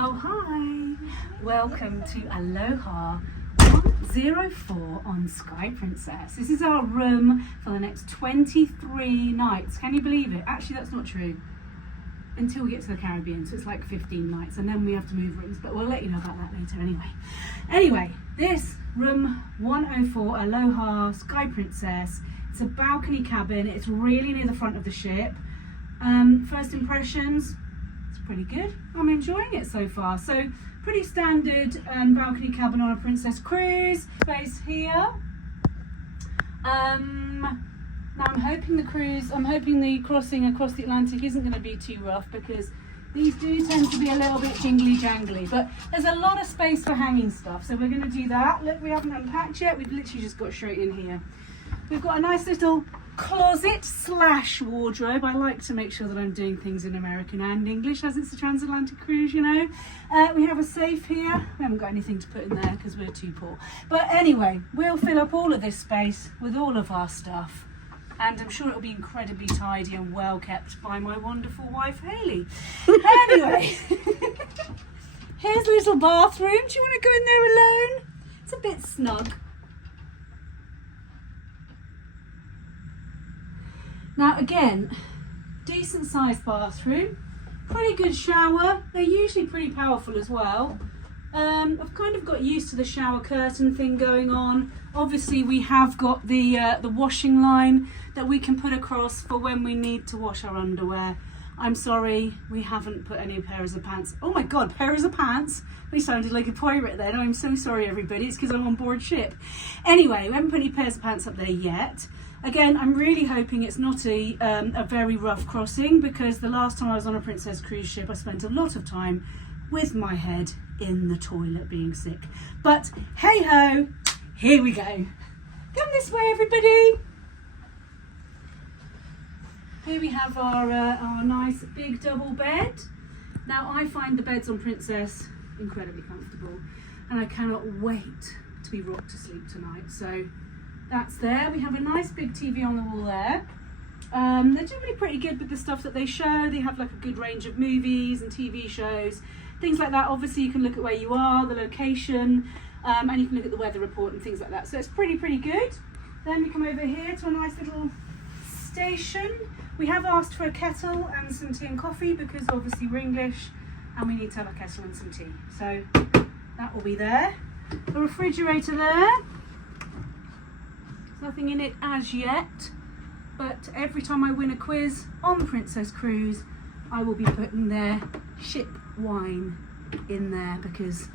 Oh, hi. Welcome to Aloha 104 on Sky Princess. This is our room for the next 23 nights. Can you believe it? Actually, that's not true. Until we get to the Caribbean, so it's like 15 nights, and then we have to move rooms, but we'll let you know about that later anyway. This room 104 Aloha Sky Princess. It's a balcony cabin. It's really near the front of the ship. First impressions, it's pretty good. I'm enjoying it so far. So pretty standard balcony cabin on a Princess cruise. Space here. Now I'm hoping the crossing across the Atlantic isn't going to be too rough, because these do tend to be a little bit jingly jangly, but there's a lot of space for hanging stuff, so we're going to do that. Look, we haven't unpacked yet. We've literally just got straight in here. We've got a nice little closet / wardrobe. I like to make sure that I'm doing things in American and English, as it's a transatlantic cruise, you know. We have a safe here. We haven't got anything to put in there because we're too poor. But anyway, we'll fill up all of this space with all of our stuff. And I'm sure it'll be incredibly tidy and well kept by my wonderful wife, Hayley. Anyway, here's a little bathroom. Do you want to go in there alone? It's a bit snug. Now again, decent sized bathroom, pretty good shower. They're usually pretty powerful as well. I've kind of got used to the shower curtain thing going on. Obviously we have got the washing line that we can put across for when we need to wash our underwear. I'm sorry, we haven't put any pairs of pants. Oh my god, pairs of pants? We sounded like a pirate then. I'm so sorry everybody, it's because I'm on board ship. Anyway, we haven't put any pairs of pants up there yet. Again, I'm really hoping it's not a very rough crossing, because the last time I was on a Princess cruise ship I spent a lot of time with my head in the toilet being sick. But hey ho, here we go. Come this way everybody. Here we have our nice big double bed. Now I find the beds on Princess incredibly comfortable, and I cannot wait to be rocked to sleep tonight. So that's there. We have a nice big TV on the wall there. They're generally pretty good with the stuff that they show. They have like a good range of movies and TV shows, things like that. Obviously you can look at where you are, the location, and you can look at the weather report and things like that. So it's pretty good. Then we come over here to a nice little station. We have asked for a kettle and some tea and coffee, because obviously we're English and we need to have a kettle and some tea. So that will be there. The refrigerator there. There's nothing in it as yet, but every time I win a quiz on the Princess cruise, I will be putting their ship wine in there, because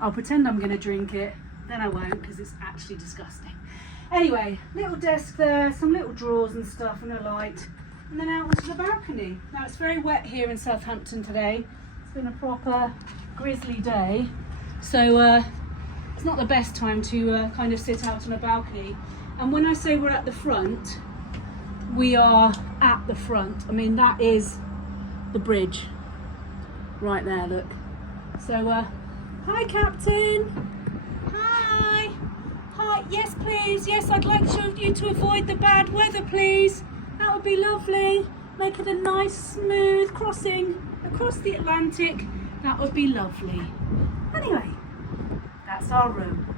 I'll pretend I'm going to drink it, then I won't, because it's actually disgusting. Anyway, little desk there, some little drawers and stuff, and a light, and then out onto the balcony. Now it's very wet here in Southampton today. It's been a proper grizzly day, so it's not the best time to kind of sit out on a balcony. And when I say we're at the front, we are at the front. I mean, that is the bridge right there, look. So hi Captain. Hi. Yes please, yes, I'd like you to avoid the bad weather please. That would be lovely. Make it a nice smooth crossing across the Atlantic. That would be lovely. Anyway, that's our room.